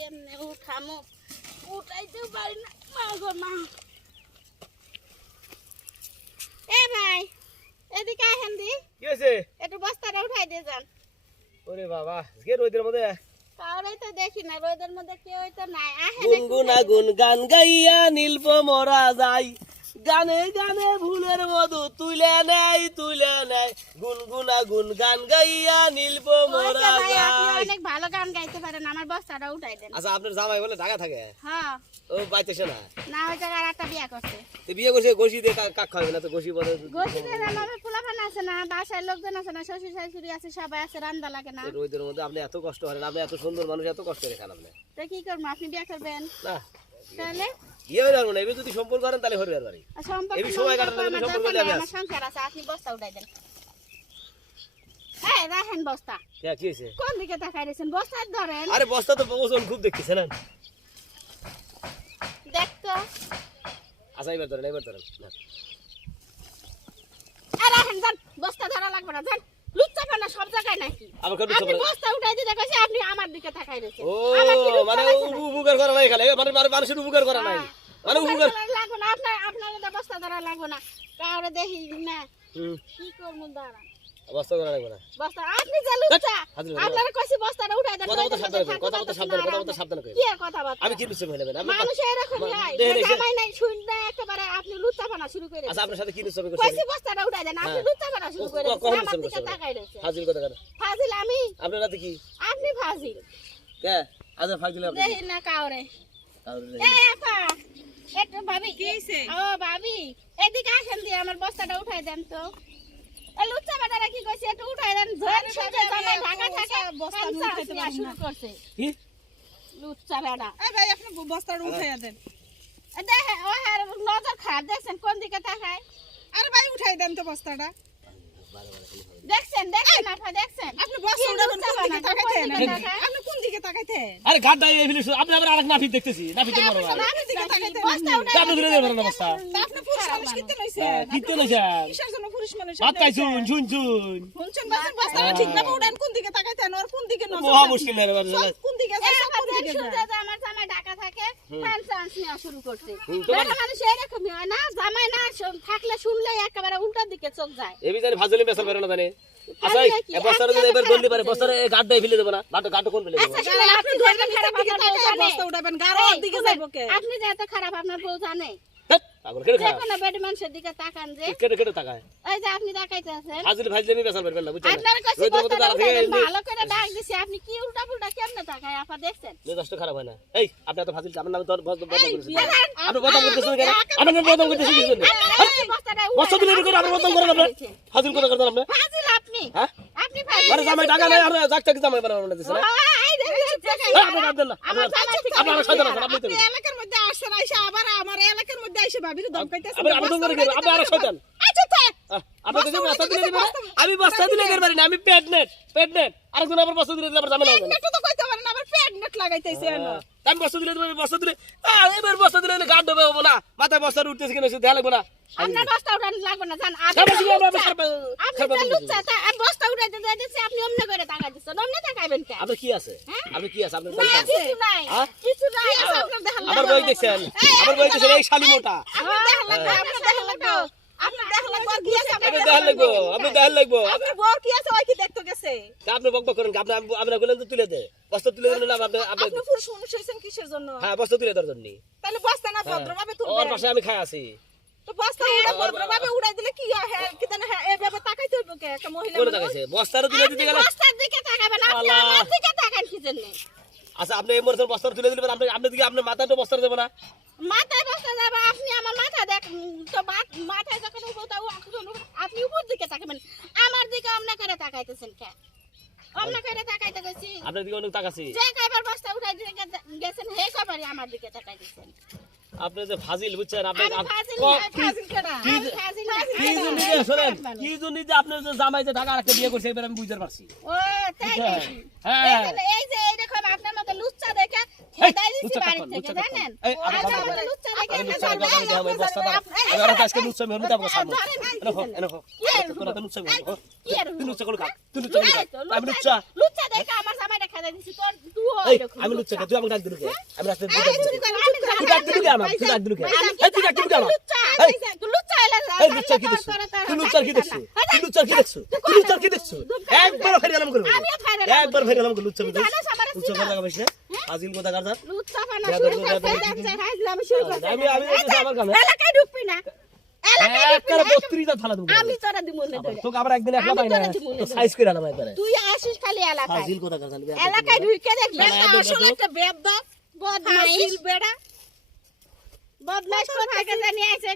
কেমনে উঠামো উঠাইতেও পারি না। মা গো মা এ ভাই এদিকে আহেন দি। কি হয়েছে? একটু বস্তাটা উঠাই দিয়ে যান। ওরে বাবা কে রোদের মধ্যে? কাউরে তো দেখি না রোদের মধ্যে কেউ তো নাই। আহেন গুনগুনা গুন গান গাইয়া নীলপ মরা যায়। গানে গানে ভুলের মধু তুলে নেয় তুলে নেয়। গুনগুনা গুন গান গাইয়া নীলপ মরা অনেক ভালো গান গাইতে পারেন আমার বস্তাটা উঠাই দেন। আচ্ছা আপনার জামাই বলে ঢাকা থাকে? হ্যাঁ। ও না? না ওই জায়গায় আর একটা বিয়া করছে। তো বিয়ে করছে ঘষি দিয়ে কাক খাবে না তো বলে গোষ্ঠীতে আমার পোলাপান আছে না বাসায় লোকজন আছে না শ্বশুর শাশুড়ি আছে সবাই আছে রান্দা লাগে না। রোদের মধ্যে আপনি এত কষ্ট করেন আপনি এত সুন্দর মানুষ এত কষ্ট করে খান আপনি। তো কি করব আপনি বিয়া করবেন? না। তাহলে? বিয়ে হয়ে যাব না এবার যদি সম্পর্ক করেন তাহলে হরিবার বাড়ি। সময় কাটানো সম্পর্ক সংসার আছে আপনি বস্তা উঠাই দেন। এই রাখেন বস্তা। হ্যাঁ কি হয়েছে? কোন দিকে তাকাই রয়েছেন? বস্তা ধরেন। আরে বস্তা তো ওজন খুব দেখতেছে না। দেখতো আচ্ছা এবার ধরেন এবার ধরেন না। রাখেন যান। বস্তা ধরা লাগবে না যান। লুচ্চা সব জায়গায় নাকি? আবার কত আপনি বস্তা উঠাই দিতে কইছি আপনি আমার দিকে তাকাই রয়েছেন। ও মানে? উপকার করা নাই খালে মানে মানে মানুষের উপকার করা নাই। উপকার করা লাগবে না আপনার আপনার তো বস্তা ধরা লাগবে না। কাউরে দেখি না কি করব দাঁড়া অবস্থা করা লাগবে না। বস্তা আপনি যে কইছি বস্তাটা উঠাই দেন কথা সাবধানে কথা সাবধানে কথা আর কি কথা আমি কি মানুষ এরকম হয়। জামাই নাই একেবারে আপনি শুরু করে আচ্ছা আপনার সাথে কি নিশ্চয় কইছি বস্তাটা উঠাই দেন আপনি হ্যাঁ। শুরু করে আমার দিকে তাকাই হাজির কথা কেন? ফাজিল আমি। আপনার রাতে কি? আপনি ফাজিল। কে? আচ্ছা ফাইজিল আপনি। না কাউরে। এ আপা একটু ভাবি ও ভাবি এদিকে আসেন দিয়ে আমার বস্তাটা উঠাই দেন তো। এ লুচ্চা বেটারা কি কইছে একটু উঠাই দেন ধর সাথে জামাই ঢাকা থাকে বস্তা উঠাইতে শুরু করছে। কি? লুচ্চা বেটা এই ভাই আপনি বস্তাটা উঠাই দেন। এ দেখে ও হ্যাঁ নজর খারাপ দেখছেন কোন দিকে তাকায়? আরে ভাই উঠাই দেন তো বস্তাটা। দেখছেন দেখছেন আপা দেখছেন। আপনি বস্তা কি কোন দিকে তাকাইতেন? কোন দিকে আপনি কোন দিকে তাকাইতেন? আরে ঘাটটা এই ফিলিস আপনি আবার আরেক নাফি দেখতেছি নাফি তো বড় ভাই। দিকে তাকাইতেন। বস্তা উঠাই আপনি ধরে দেবেন না বস্তা আপনি পুরুষ মানুষ কিনতে লইছেন? কিনতে লইছেন। কিসের জন্য পুরুষ মানুষ হাত পাই শুন শুন শুন শুনছেন বাসের বস্তাটা ঠিকভাবে উঠান কোন দিকে তাকাইতেন? আর কোন দিকে নজর মহা মুশকিল না রে কোন দিকে এ যায় সব আপা কোন দিকে দেখছুন যায়। যে আমার জামাই ঢাকা থাকে ফ্যান চান্স শুরু করছে। তোমার- মানুষ এরকমই হয় না জামাই না শুনলে একেবারে উল্টার দিকে চোখ যায়। এবি জানি ভাজলি বেসার করে না জানি। আচ্ছা বস্তাটা যদি এবার গন্ডি পারে খারাপ বস্তাটা এই ঘাটটা ফেলে দেবো না। কোন ফেলে দেবো? আচ্ছা, আপনি আপনি যে এত ধরবেন খারাপ দিকে আপনার বউ জানে? বস্তা উঠাবেন গাড়ো দিকে শুনেন, কে? আপনি যে এত খারাপ আপনার বউ জানে পাগল কেটে যে খা কোনো বেডি মানুষের দিকে তাকান যে। কেটে কেটে তাকায়। এই যে আপনি তাকাইতে আছেন হাজির ভাজলি বেসার পারবেন না বুঝছেন আপনার কাছে রোদের মধ্যে বস্তাটা দাঁড়া উঠাই থেকে দেন, ভালো করে ডাক দিছি আপনি কি উল্টা পুল্টা কেমনে তাকায় আপা দেখছেন? মেজাজটা খারাপ হয় না। এই আপনি এত ফাজিল আপনার নামে তো বদনাম করেছেন আপনি বদনাম করতেছেন কেন? আপনি বদনাম করতেছেন কি জন্য আপনার এই বস্তাটা উঠাই বস্তা দিলে করে আপনি বদনাম করেন আপনি হাজির কথা করতেন আপনি ফাজিল আপনি? হ্যাঁ? আপনি ফাজিল মানে জামাই টাকা নাই আর যাক টাকা জামাই বানানো না দিছে না ও, এই দেখেন, দেখেন, আপনি কাঁদ দেন না। আমার আপনি আপনি আমার শয়তান আছেন আপনি আপনি আসেন আইসা আবার আমার এলাকার মধ্যে আইসা ভাবির তো করে গেলেন, আপনি আর শয়তান। আচ্ছা থাক। আহ, আপনি যদি বস্তা দিলে দিবেন? আমি বস্তা দিলে গের পারি না আমি পেট নেট পেট নেট। আরেকজন আবার বস্তা দিলে দিলে আবার ঝামেলা হবে নেট তো কইতে পারেন আবার পেট নেট লাগাইতেছে আমি বস্তা দিলে দিবেন বস্তা দিলে এবার বস্তা দিলে গাড দেবে হব না। মাথায় বস্তা উঠতেছে কিনা সেটা লাগবে না। আপনার বস্তা উঠান লাগবে না জান। আপনি লুচ্চা। আপনি দিতে বস্তা উঠাইতে যাই আপনি অমনে করে টাকা দিচ্ছেন তাকাইবেন কেন? আপনার কি আছে? হ্যাঁ? আপনি কি আছে? আপনার কিছু নাই হ্যাঁ? কিছু নাই আপনার দেখার আমার বই দেখছেন? আমার বই দেখছেন? এই শালি মোটা। আপনি দেখার হ্যাঁ। আপনি দেখার আপনি দেখার কি আছে? আপনি আপনার লাগবো আপনি দেখার লাগবো আপনার বউর কি আছে? ওই কি দেখতে গেছে? আপনি বক বক করেন আপনি আপনি বলেন তো তুলে দে। বস্তা তুলে দিলেন না আপনি আপনি আপনি পুরুষ মানুষ হয়েছেন কিসের জন্য? হ্যাঁ বস্তা তুলে দেওয়ার জন্য তাহলে বস্তা না ভদ্রভাবে ওর তুলবেন পাশে আমি খাই আছি। তো বস্তা উড়া ভদ্রভাবে উড়াই দিলে কি হয়? হ্যাঁ কি জানে হ্যাঁ এভাবে তাকাইতে হইব কে? একটা মহিলা কোনে তুলে দিতে গেলে বস্তার দিকে তাকাবেন আপনি আল্লাহ। আমার দিকে তাকান কি জন্য? আচ্ছা আপনি এই মরছেন বস্তা তুলে দিলেন আপনি আপনি দিকে আপনার মাথাটা বস্তা দেবো না? মাথায় বস্তা যাবে আপনি আমার মাথা দেখ তো মাথায় যখন দাও আপনি উপর দিকে তাকাবেন। আমার দিকে অমনে করে তাকাইতেছেন কে? অমনে করে তাকাইতে গেছি আপনার দিকে অনেক তাকাছি যে কয়বার বস্তা উঠাই দিয়ে গেছেন হে কবারই আমার দিকে তাকাইতেছেন। আপনি যে ফাজিল বুঝছেন আপনি কি- জন্য যে শোনেন কি জন্য যে আপনার যে জামাই যে ঢাকা একটা বিয়ে করছে এবার আমি বুঝতে পারছি ও, তাই হ্যাঁ। এই যে- এই যে এইরকম আপনার মতো লুচ্চা দেখে খেদাই দিছি বাড়ি থেকে, জানেন? আপনার লুচ্চা দেখে আমি খেদাই কাকুন, আমি দেখাবো, এই বস্তাটা। আমি আর একটা আজকে লুচ্চা আমি হলুদ সামনে। এনে হোক, তোরা তো লুচ্চা আমি হলুদ। কি আর তুই লুচ্চা করো খা। তুই লুচ্চা করো খা। এই তো, আমি লুচ্চা। লুচ্চা দেখে আমার জামাইটা খেদাই দিছি তোর তুইও আমি লুচ্চা তুই আমাকে ডাক দিলু আমি রাস্তায় তুই ডাক দিলু কে আমার তুই ডাক দিলু কে এই তুই ডাক দিলু কে আমার লুচ্চা, এই। তুই লুচ্চা? এলে এই লুচ্চার কি দেখছ? তুই লুচ্চার কি দেখছ? তুই লুচ্চার কি দেখছ? তুই লুচ্চার কি দেখছ? একবার ফেরে গেলাম করবি করব। একবার ফেরে গেলাম লুচ্চা তুই বিদেশ লুচ্চা কথা কইছ না? আজিল কথা কার লুচ্চা ফানা শুরু করছে। আমি আমি আমার কামে এলাকায় ঢুকবি না। এলাকায় ঢুকবি একবার না। 32 থালা দেবো আমি তোরা দিব না ধরে। তোকে আবার একদিন একলা আমি পাই না। তোরা দিব না তো ধরে। সাইজ করে আলাম একবারে তুই আসিস খালি এলাকায়। এলাকায় ঢুকে একটা বেড়া। বদমাইশ কোথা থেকে জানি আইছে?